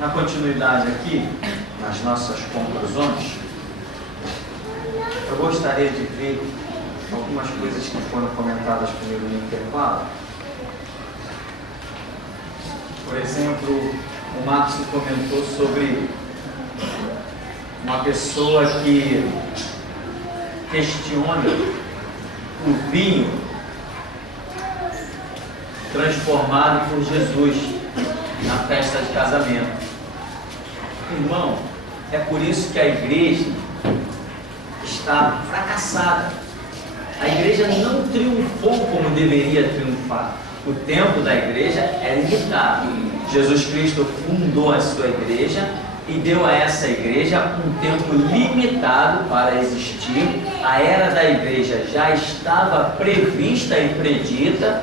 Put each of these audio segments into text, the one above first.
na continuidade aqui, nas nossas conclusões, eu gostaria de ver algumas coisas que foram comentadas comigo no intervalo. Por exemplo, o Marcos comentou sobre uma pessoa que questiona o vinho transformado por Jesus na festa de casamento. Irmão, é por isso que a igreja está fracassada. A igreja não triunfou como deveria triunfar. O tempo da igreja é limitado. Jesus Cristo fundou a sua igreja e deu a essa igreja um tempo limitado para existir. A era da igreja já estava prevista e predita,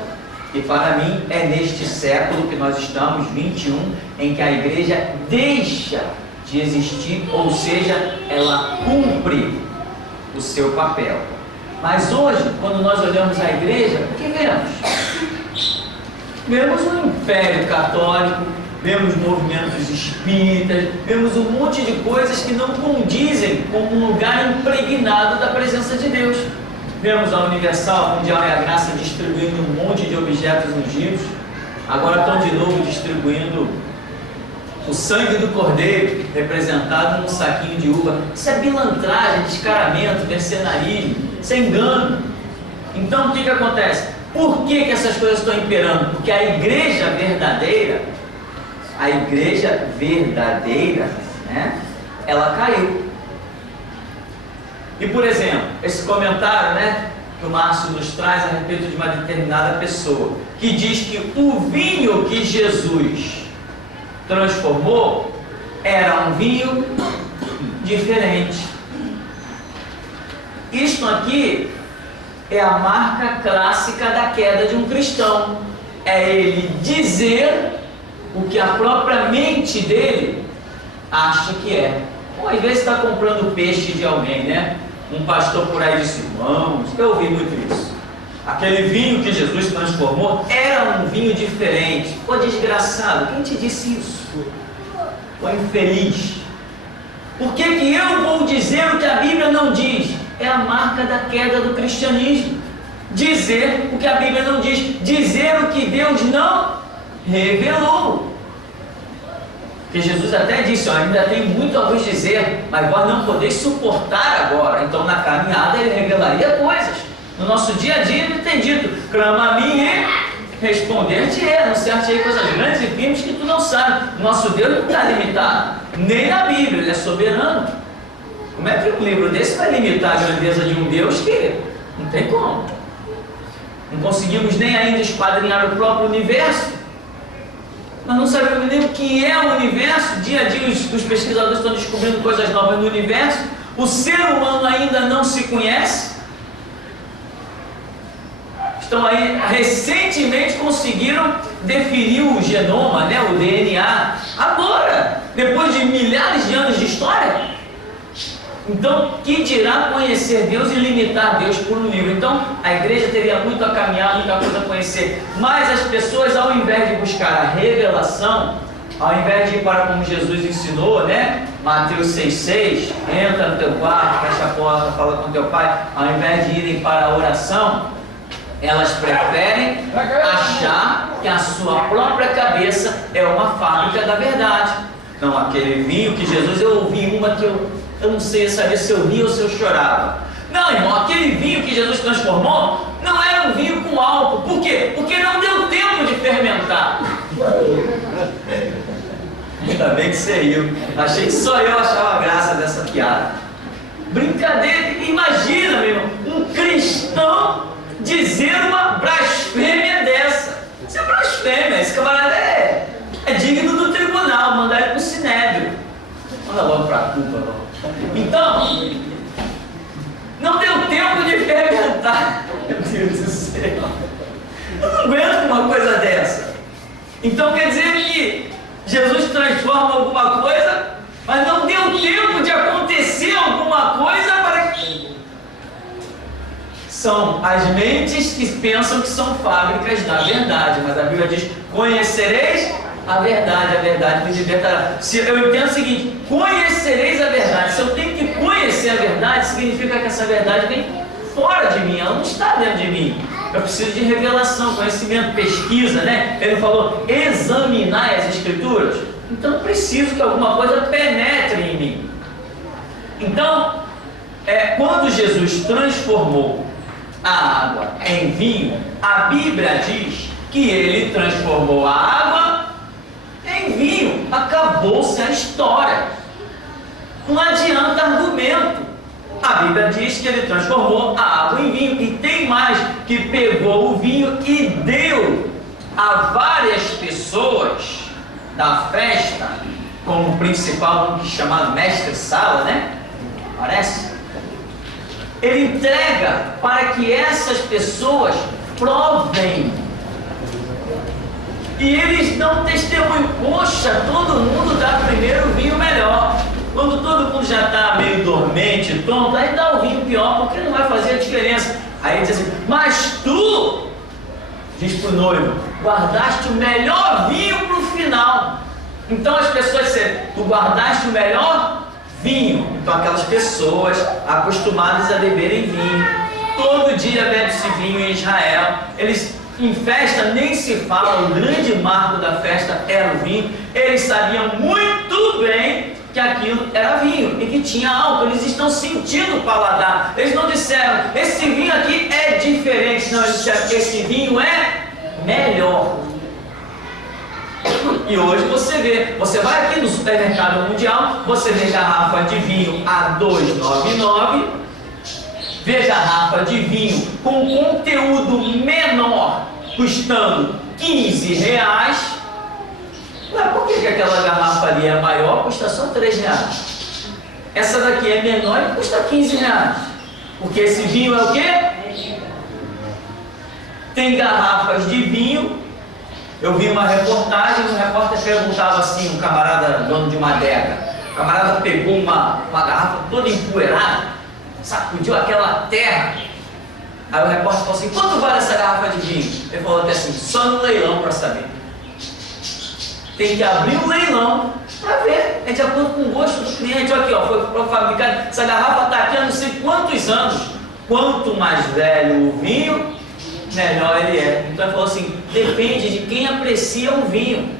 e para mim é neste século que nós estamos, 21, em que a igreja deixa de existir, ou seja, ela cumpre o seu papel. Mas hoje, quando nós olhamos a igreja, o que vemos? Vemos um império católico, vemos movimentos espíritas, vemos um monte de coisas que não condizem com um lugar impregnado da presença de Deus. Vemos a Universal, a Mundial e a Graça distribuindo um monte de objetos ungivos. Agora estão de novo distribuindo o sangue do cordeiro, representado num saquinho de uva. Isso é pilantragem, descaramento, mercenarismo, isso é engano. Então o que acontece? Por que essas coisas estão imperando? Porque a igreja verdadeira, né, ela caiu. E por exemplo, esse comentário, né, que o Márcio nos traz a respeito de uma determinada pessoa, que diz que o vinho que Jesus transformou era um vinho diferente. Isto aqui é a marca clássica da queda de um cristão. É ele dizer o que a própria mente dele acha que é. Ou às vezes está comprando peixe de alguém, né? Um pastor por aí disse: irmãos, eu ouvi muito isso. Aquele vinho que Jesus transformou era um vinho diferente. Pô, desgraçado, quem te disse isso? Pô, infeliz. Por que eu vou dizer o que a Bíblia não diz? É a marca da queda do cristianismo. Dizer o que a Bíblia não diz. Dizer o que Deus não revelou. Porque Jesus até disse: ó, ainda tem muito a vos dizer, mas vós não podeis suportar agora. Então na caminhada ele revelaria coisas. No nosso dia a dia ele tem dito: clama a mim e responder-te-ei, anunciar-te-ei coisas grandes e firmes que tu não sabes. Nosso Deus não está limitado, nem na Bíblia, ele é soberano. Como é que um livro desse vai limitar a grandeza de um Deus que não tem como? Não conseguimos nem ainda esquadrinhar o próprio universo. Nós não sabemos nem o que é o universo. Dia a dia os pesquisadores estão descobrindo coisas novas no universo. O ser humano ainda não se conhece. Estão aí, recentemente conseguiram definir o genoma, né, o DNA. Agora, depois de milhares de anos de história. Então, que dirá conhecer Deus e limitar Deus por um livro? Então, a igreja teria muito a caminhar, muita coisa a conhecer. Mas as pessoas, ao invés de buscar a revelação, ao invés de ir para como Jesus ensinou, né? Mateus 6,6, entra no teu quarto, fecha a porta, fala com teu pai. Ao invés de irem para a oração, elas preferem achar que a sua própria cabeça é uma fábrica da verdade. Não, aquele vinho que Jesus, eu ouvi uma que eu não sei saber se eu ria ou se eu chorava. Não, irmão, aquele vinho que Jesus transformou não era um vinho com álcool. Por quê? Porque não deu tempo de fermentar. Ainda bem que você riu. Achei que só eu achava graça dessa piada. Brincadeira, imagina, meu irmão, um cristão dizer uma blasfêmia dessa. Isso é blasfêmia, esse camarada é digno do tribunal, mandar ele para o sinédrio. Manda logo para a culpa, logo. Então, não deu tempo de fermentar. Meu Deus do céu, eu não aguento uma coisa dessa. Então quer dizer que Jesus transforma alguma coisa, mas não deu tempo de acontecer alguma coisa para que... São as mentes que pensam que são fábricas da verdade, mas a Bíblia diz: conhecereis a verdade me libertará. Se eu entendo o seguinte: conhecereis a verdade. Se eu tenho que conhecer a verdade, significa que essa verdade vem fora de mim, ela não está dentro de mim. Eu preciso de revelação, conhecimento, pesquisa, né? Ele falou: examinar as Escrituras. Então eu preciso que alguma coisa penetre em mim. Então, quando Jesus transformou a água em vinho, a Bíblia diz que ele transformou a água em vinho. Acabou-se a história. Não adianta argumento. A Bíblia diz que ele transformou a água em vinho. E tem mais, que pegou o vinho e deu a várias pessoas da festa, como o principal, chamado mestre-sala, né? Parece? Ele entrega para que essas pessoas provem. E eles dão testemunho: poxa, todo mundo dá primeiro o vinho melhor. Quando todo mundo já está meio dormente, tonto, aí dá o vinho pior, porque não vai fazer a diferença. Aí ele diz assim: mas tu, diz para o noivo, guardaste o melhor vinho para o final. Então as pessoas dizem: tu guardaste o melhor vinho. Então aquelas pessoas acostumadas a beberem vinho, todo dia bebe-se vinho em Israel. Eles, em festa, nem se fala, o grande marco da festa era o vinho. Eles sabiam muito bem que aquilo era vinho e que tinha álcool. Eles estão sentindo o paladar. Eles não disseram: esse vinho aqui é diferente. Não, eles disseram: esse vinho é melhor. E hoje você vai aqui no supermercado mundial, você vê garrafa de vinho a R$2,99, vê garrafa de vinho com conteúdo menor custando R$15. Mas por que aquela garrafa ali é maior, custa só R$3? Essa daqui é menor e custa R$15. Porque esse vinho é o quê? Tem garrafas de vinho. Eu vi uma reportagem, um repórter perguntava assim, um camarada dono de uma adega. O camarada pegou uma garrafa toda empoeirada, sacudiu aquela terra. Aí o repórter falou assim: quanto vale essa garrafa de vinho? Ele falou até assim: só no leilão para saber. Tem que abrir o leilão para ver, é de acordo com o gosto do cliente. Olha aqui, ó, foi para o fabricante, essa garrafa está aqui há não sei quantos anos. Quanto mais velho o vinho, melhor ele é. Então ele falou assim: depende de quem aprecia o vinho,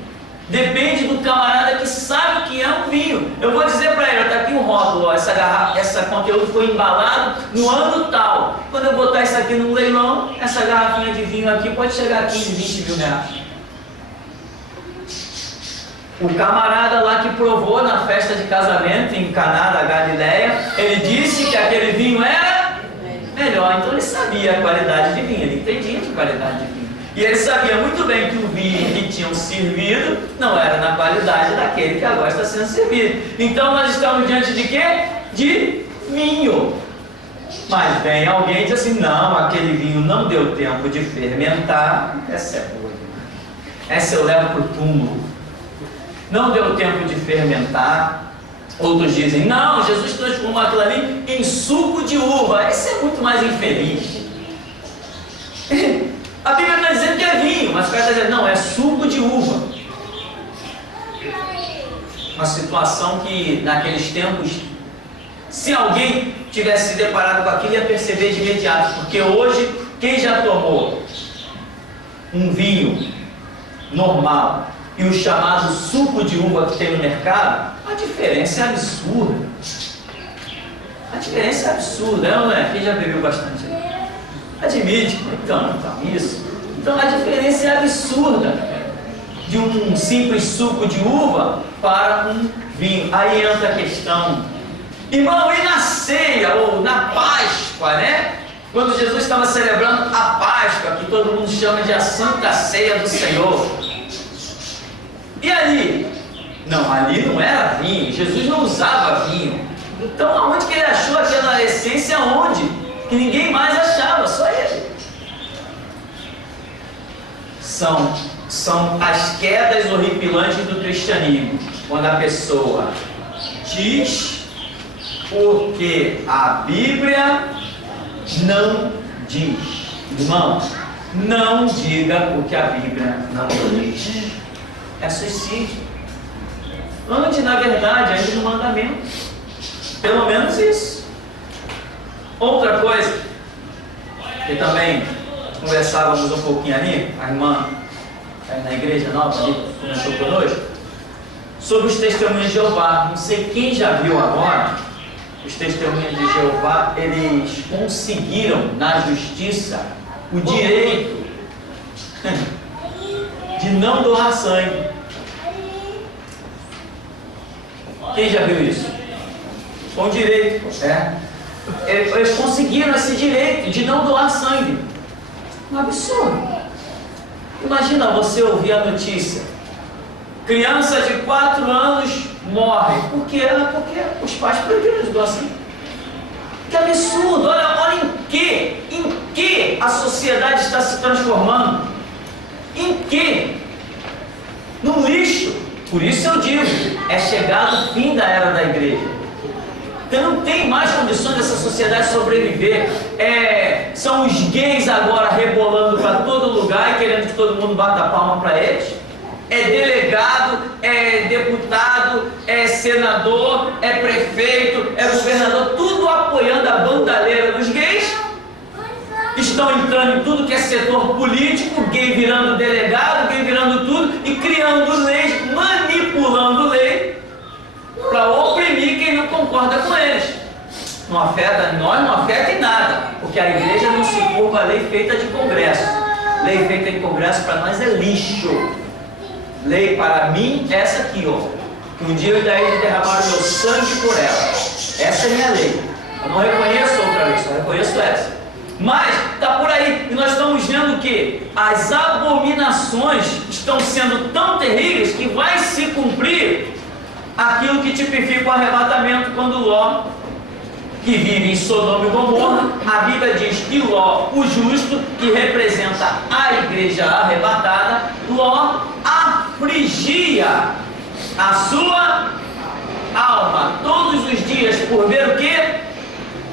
depende do camarada que sabe que é um vinho. Eu vou dizer para ele: está aqui um rótulo, ó, essa conteúdo foi embalado no ano tal. Quando eu botar isso aqui no leilão, essa garrafinha de vinho aqui pode chegar a 15, 20 mil reais. O camarada lá que provou na festa de casamento em Caná da Galileia, ele disse que aquele vinho era melhor. Então ele sabia a qualidade de vinho, ele entendia de qualidade de vinho. E ele sabia muito bem que o vinho que tinham servido não era na qualidade daquele que agora está sendo servido. Então nós estamos diante de quê? De vinho. Mas vem alguém e diz assim: não, aquele vinho não deu tempo de fermentar. Essa é boa. Essa eu levo para o túmulo. Não deu tempo de fermentar. Outros dizem: não, Jesus transformou aquilo ali em suco de uva. Esse é muito mais infeliz. A Bíblia está dizendo que é vinho, mas o cara está dizendo: não, é suco de uva. Uma situação que naqueles tempos, se alguém tivesse se deparado com aquilo, ia perceber de imediato. Porque hoje, quem já tomou um vinho normal e o chamado suco de uva que tem no mercado, a diferença é absurda. A diferença é absurda, não é? Quem já bebeu bastante? Admite. Então, isso. Então a diferença é absurda de um simples suco de uva para um vinho. Aí entra a questão, irmão, e na ceia ou na Páscoa, né? Quando Jesus estava celebrando a Páscoa, que todo mundo chama de a Santa Ceia do Senhor. E ali? Não, ali não era vinho. Jesus não usava vinho. Então aonde que ele achou aquela essência? Onde? Que ninguém mais achava, só ele. São as quedas horripilantes do cristianismo. Quando a pessoa diz porque a Bíblia não diz. Irmão, não diga o que a Bíblia não diz. é suicídio. Ande na verdade, ande no mandamento. Pelo menos isso. Outra coisa, que também conversávamos um pouquinho ali, a irmã na igreja nova ali, começou conosco, sobre os testemunhos de Jeová. Não sei quem já viu agora, os testemunhos de Jeová, eles conseguiram na justiça o direito de não doar sangue. Quem já viu isso? Com direito, eles conseguiram esse direito de não doar sangue. Um absurdo. Imagina você ouvir a notícia: criança de 4 anos morre. Por quê? Porque os pais proibiram de doar sangue. Que absurdo! Olha em que a sociedade está se transformando. Em que? No lixo. Por isso eu digo, é chegado o fim da era da igreja. Porque não tem mais condições dessa sociedade sobreviver. São os gays agora rebolando para todo lugar e querendo que todo mundo bata a palma para eles. É delegado, é deputado, é senador, é prefeito, é governador, tudo apoiando a bandalheira dos gays. Estão entrando em tudo que é setor político, gay virando delegado, gay virando tudo e criando leis, manipulando lei para oprimir quem não concorda com eles. Não afeta nós, não afeta em nada, porque a igreja não se curva a lei feita de congresso. Lei feita de congresso para nós é lixo. Lei para mim é essa aqui, ó. Que um dia eu irei derramar o meu sangue por ela. Essa é a minha lei. Eu não reconheço outra lei, só reconheço essa. Mas está por aí, e nós estamos vendo que as abominações estão sendo tão terríveis que vai se cumprir aquilo que tipifica o arrebatamento, quando Ló, que vive em Sodoma e Gomorra, a Bíblia diz que Ló, o justo, que representa a igreja arrebatada, Ló afligia a sua alma todos os dias por ver o quê?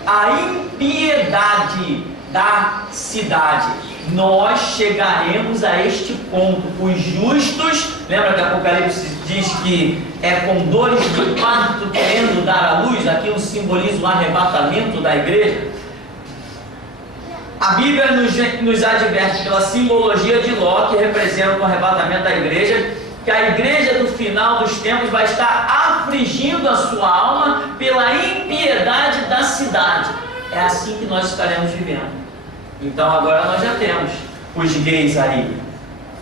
A impiedade da cidade. Nós chegaremos a este ponto. Os justos, lembra que Apocalipse diz que é com dores de parto querendo dar à luz? Aqui um simboliza o arrebatamento da igreja. A Bíblia nos adverte pela simbologia de Ló, que representa o arrebatamento da igreja, que a igreja do final dos tempos vai estar afligindo a sua alma pela impiedade da cidade. É assim que nós estaremos vivendo. Então agora nós já temos os gays aí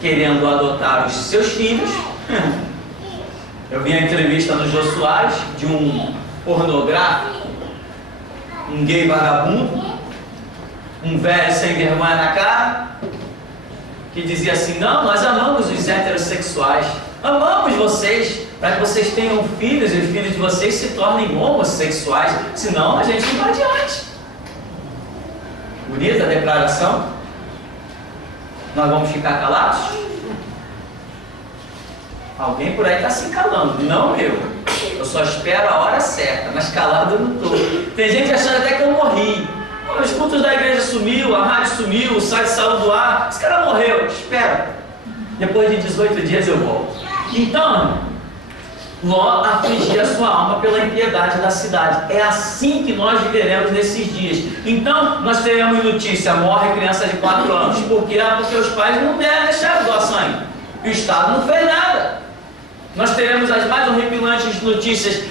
querendo adotar os seus filhos. Eu vi a entrevista no Jô Soares de um pornográfico, um gay vagabundo, um velho sem vergonha na cara, que dizia assim: não, nós amamos os heterossexuais, amamos vocês, para que vocês tenham filhos e os filhos de vocês se tornem homossexuais, senão a gente não vai adiante. Bonita a declaração? Nós vamos ficar calados? Alguém por aí está se calando, não eu. Eu só espero a hora certa, mas calado eu não estou. Tem gente achando até que eu morri. Os cultos da igreja sumiu, a rádio sumiu, o site saiu do ar. Esse cara morreu. Espera. Depois de 18 dias eu volto. Então, Ló afligia a sua alma pela impiedade da cidade. É assim que nós viveremos nesses dias. Então, nós teremos notícia: morre criança de 4 anos. Por quê? Porque os pais não deram deixar doar sangue. E o Estado não fez nada. Nós teremos as mais horripilantes notícias: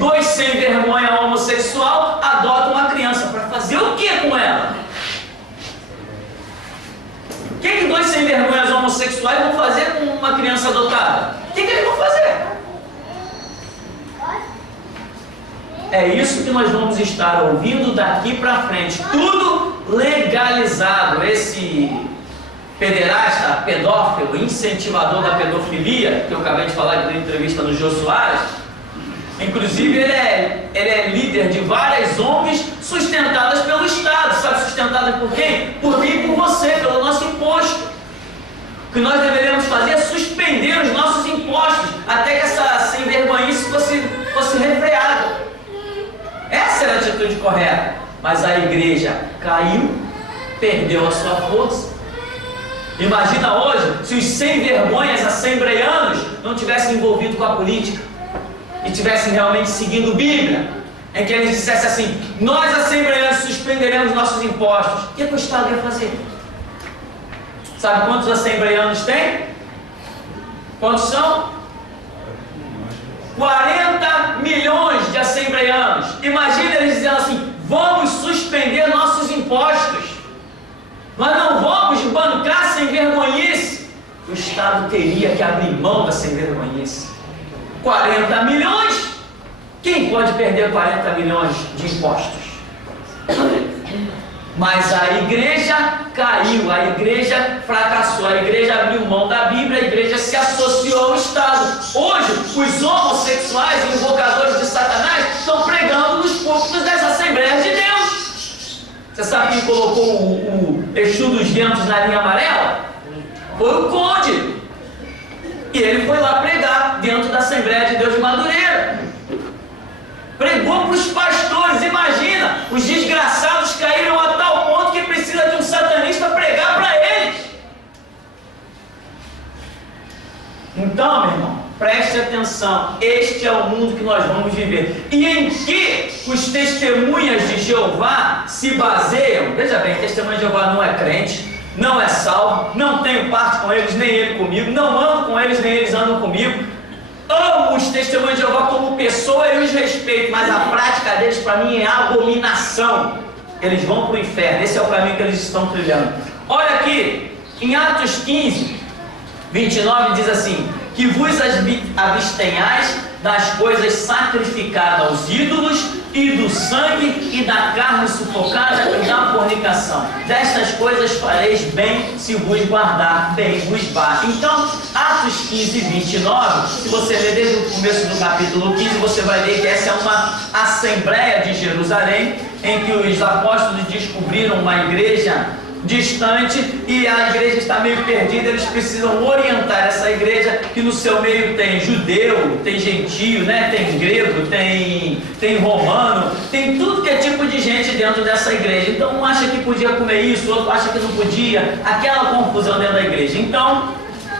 2 sem vergonha homossexual adotam uma criança. Para fazer o que com ela? O que 2 sem vergonhas homossexuais vão fazer com uma criança adotada? O que eles vão fazer? É isso que nós vamos estar ouvindo daqui para frente. Tudo legalizado. Esse pederasta, pedófilo, incentivador da pedofilia, que eu acabei de falar na entrevista no Jô Soares, inclusive ele é líder de várias ONGs sustentadas pelo Estado. Sabe sustentadas por quem? Por mim e por você, pelo nosso imposto. O que nós deveríamos fazer é suspender os nossos impostos até que essa sem vergonhice fosse refreada. Essa era a atitude correta. Mas a igreja caiu, perdeu a sua força. Imagina hoje se os sem vergonhas assembleianos não tivessem envolvido com a política e tivessem realmente seguindo Bíblia, em que eles dissessem assim: nós assembleianos suspenderemos nossos impostos. O que o Estado ia fazer? Sabe quantos assembleianos tem? Quantos são? 40 milhões de assembleianos. Imagina eles dizendo assim: vamos suspender nossos impostos. Nós não vamos bancar sem vergonhice. O Estado teria que abrir mão da sem vergonhice. 40 milhões? Quem pode perder 40 milhões de impostos? Mas a igreja caiu, a igreja fracassou, a igreja abriu mão da Bíblia, a igreja se associou ao Estado. Hoje, os homossexuais e invocadores de Satanás estão pregando nos púlpitos das Assembleias de Deus. Você sabe quem colocou o Exu dos Ventos na linha amarela? Foi o Conde. E ele foi lá pregar dentro da Assembleia de Deus de Madureira. Pregou para os pastores. Imagina, os desgraçados caíram a tal ponto que precisa de um satanista pregar para eles. Então, meu irmão, preste atenção, este é o mundo que nós vamos viver. E em que os testemunhas de Jeová se baseiam? Veja bem, testemunha de Jeová não é crente, não é salvo, não tenho parte com eles, nem ele comigo, não ando com eles, nem eles andam comigo. Amo os testemunhos de Jeová como pessoa e os respeito, mas a prática deles para mim é abominação. Eles vão para o inferno, esse é o caminho que eles estão trilhando. Olha aqui, em Atos 15, 29 diz assim: que vos abstenhais das coisas sacrificadas aos ídolos e do sangue e da carne sufocada e da fornicação. Destas coisas fareis bem se vos guardar, bem vos bate. Então, Atos 15, 29, se você ler desde o começo do capítulo 15, você vai ver que essa é uma assembleia de Jerusalém, em que os apóstolos descobriram uma igreja distante e a igreja está meio perdida. Eles precisam orientar essa igreja, que no seu meio tem judeu, tem gentio, né? Tem grego, tem romano, tem tudo que é tipo de gente dentro dessa igreja. Então um acha que podia comer isso, outro acha que não podia, aquela confusão dentro da igreja. Então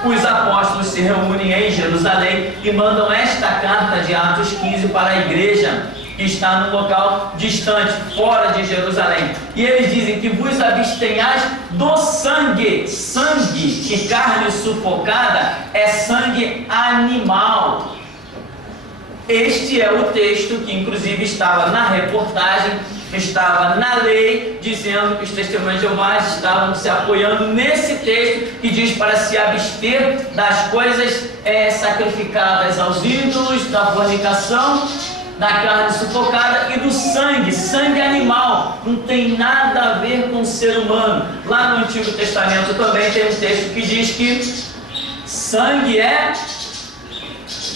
os apóstolos se reúnem em Jerusalém e mandam esta carta de Atos 15 para a igreja que está num local distante, fora de Jerusalém. E eles dizem que vos abstenhais do sangue. Sangue e carne sufocada é sangue animal. Este é o texto que inclusive estava na reportagem, estava na lei, dizendo que os testemunhos de Jeová estavam se apoiando nesse texto que diz para se abster das coisas sacrificadas aos ídolos, da fornicação, da carne sufocada e do sangue, sangue animal, não tem nada a ver com o ser humano. Lá no Antigo Testamento também tem um texto que diz que sangue é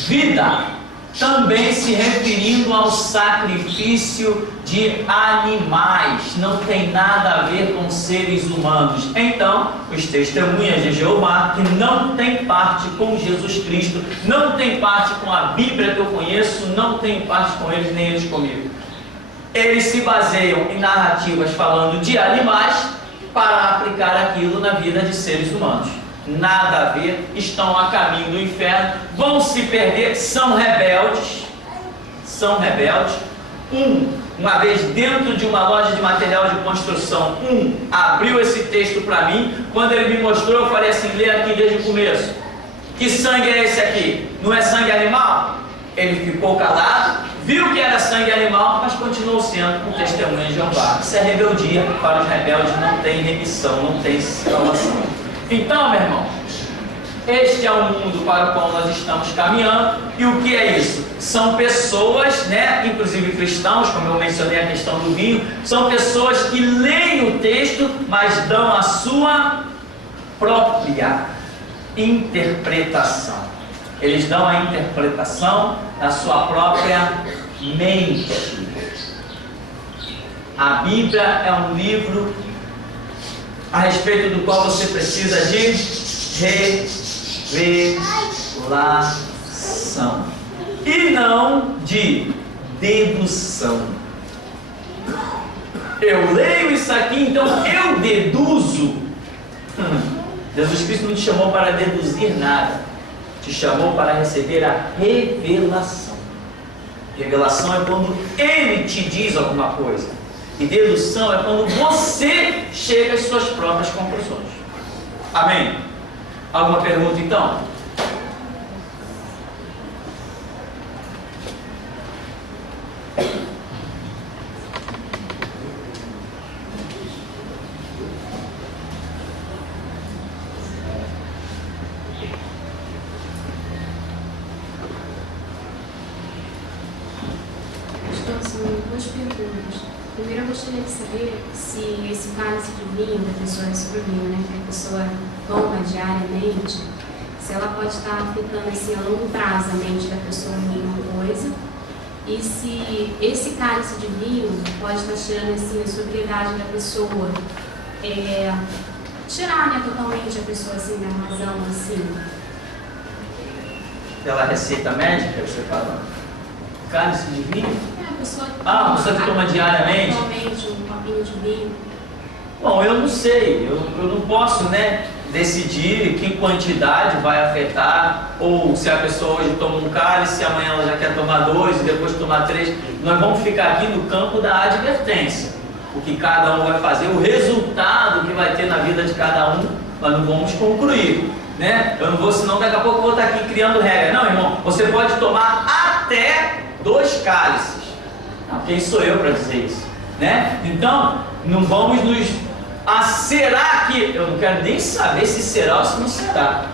vida, também se referindo ao sacrifício de animais, não tem nada a ver com seres humanos. Então, os testemunhas de Jeová, que não tem parte com Jesus Cristo, não tem parte com a Bíblia que eu conheço, não tem parte com eles, nem eles comigo. Eles se baseiam em narrativas falando de animais para aplicar aquilo na vida de seres humanos. Nada a ver, estão a caminho do inferno, vão se perder, são rebeldes. Uma vez dentro de uma loja de material de construção, abriu esse texto para mim. Quando ele me mostrou, eu falei assim: lê aqui desde o começo. Que sangue é esse aqui? Não é sangue animal? Ele ficou calado, viu que era sangue animal, mas continuou sendo um testemunho de Jeová. Isso é rebeldia. Para os rebeldes não tem remissão, não tem salvação. Então, meu irmão, este é o mundo para o qual nós estamos caminhando. E o que é isso? São pessoas, né, inclusive cristãos, como eu mencionei a questão do vinho, são pessoas que leem o texto, mas dão a sua própria interpretação. Eles dão a interpretação da sua própria mente. A Bíblia é um livro a respeito do qual você precisa de revelação e não de dedução. Eu leio isso aqui, então eu deduzo. Jesus Cristo não te chamou para deduzir nada, te chamou para receber a revelação. Revelação é quando Ele te diz alguma coisa, e dedução é quando você chega às suas próprias conclusões. Amém? Alguma pergunta então? São duas perguntas. Primeiro, eu gostaria de saber se esse cálice de vinho da pessoa é sobre o vinho, né, que a pessoa toma diariamente, se ela pode estar afetando assim, a longo prazo a mente da pessoa em alguma coisa, e se esse cálice de vinho pode estar tirando assim, a sobriedade da pessoa, tirar, né, totalmente a pessoa assim, da razão, assim. Pela receita médica, você fala? Cálice de vinho? A pessoa que toma diariamente? Totalmente um copinho de vinho. Bom, eu não sei, eu não posso, né, decidir que quantidade vai afetar, ou se a pessoa hoje toma um cálice, amanhã ela já quer tomar 2 e depois tomar 3. Nós vamos ficar aqui no campo da advertência. O que cada um vai fazer, o resultado que vai ter na vida de cada um, nós não vamos concluir, né? Eu não vou, senão daqui a pouco eu vou estar aqui criando regra. Não, irmão, você pode tomar até 2 cálices. Não, quem sou eu para dizer isso, né? Então, não vamos nos... será que... Eu não quero nem saber se será ou se não será.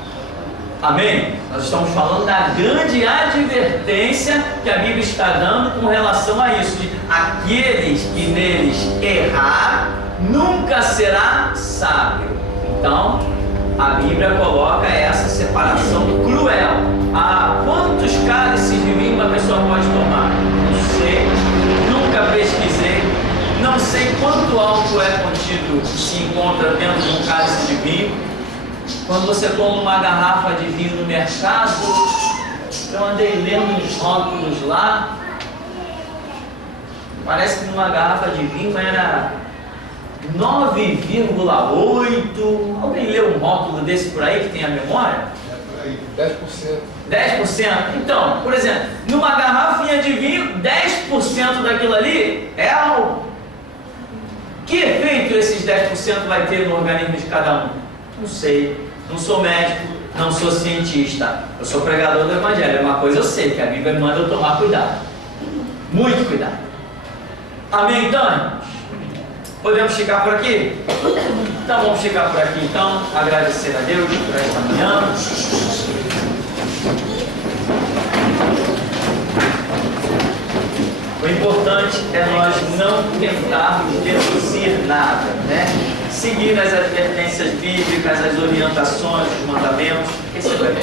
Amém? Nós estamos falando da grande advertência que a Bíblia está dando com relação a isso, de aqueles que neles errar, nunca será sábio. Então, a Bíblia coloca essa separação cruel. Quantos cálices de vinho uma pessoa pode tomar? Não sei, nunca pesquisei, não sei quanto álcool é contido, se encontra dentro de um cálice de vinho. Quando você toma uma garrafa de vinho no mercado, eu andei lendo uns rótulos lá, parece que numa garrafa de vinho era 9,8. Alguém leu um rótulo desse por aí que tem a memória? É por aí, 10%. 10%? Então, por exemplo, numa garrafinha de vinho, 10% daquilo ali é álcool. Que efeito esses 10% vai ter no organismo de cada um? Não sei, não sou médico, não sou cientista, eu sou pregador do Evangelho. Uma coisa eu sei, que a Bíblia manda eu tomar cuidado, muito cuidado. Amém, então, irmãos? Podemos ficar por aqui? Então vamos ficar por aqui, então, agradecer a Deus por esta manhã. O importante é nós não tentarmos deduzir nada, né? Seguir as advertências bíblicas, as orientações, os mandamentos, esse é o bem.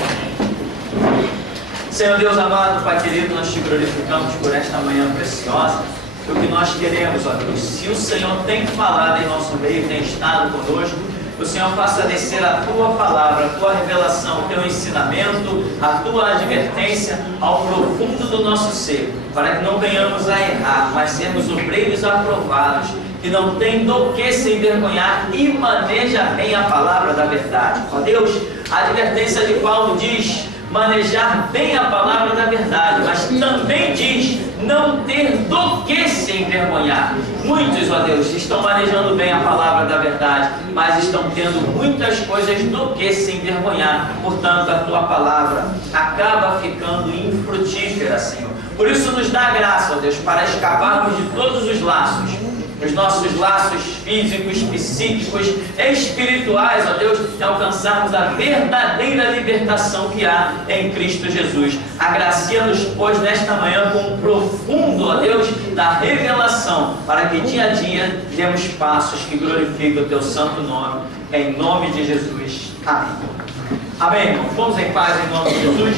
Senhor Deus amado, Pai querido, nós te glorificamos por esta manhã preciosa. O que nós queremos, ó Deus, se o Senhor tem falado em nosso meio, tem estado conosco, o Senhor faça descer a Tua palavra, a Tua revelação, o Teu ensinamento, a Tua advertência ao profundo do nosso ser, para que não venhamos a errar, mas sermos obreiros aprovados, que não tem do que se envergonhar e maneja bem a palavra da verdade. Ó Deus, a advertência de Paulo diz manejar bem a palavra da verdade, mas também diz não ter do que se envergonhar. Muitos, ó Deus, estão manejando bem a palavra da verdade, mas estão tendo muitas coisas do que se envergonhar. Portanto, a Tua palavra acaba ficando infrutífera, Senhor. Por isso nos dá graça, ó Deus, para escaparmos de todos os laços, os nossos laços físicos, psíquicos, espirituais, ó Deus, e alcançarmos a verdadeira libertação que há em Cristo Jesus. Agracia-nos, pois, nesta manhã com um profundo, ó Deus, da revelação, para que dia a dia demos passos que glorificam o Teu santo nome, em nome de Jesus. Amém. Amém, irmãos. Vamos em paz em nome de Jesus.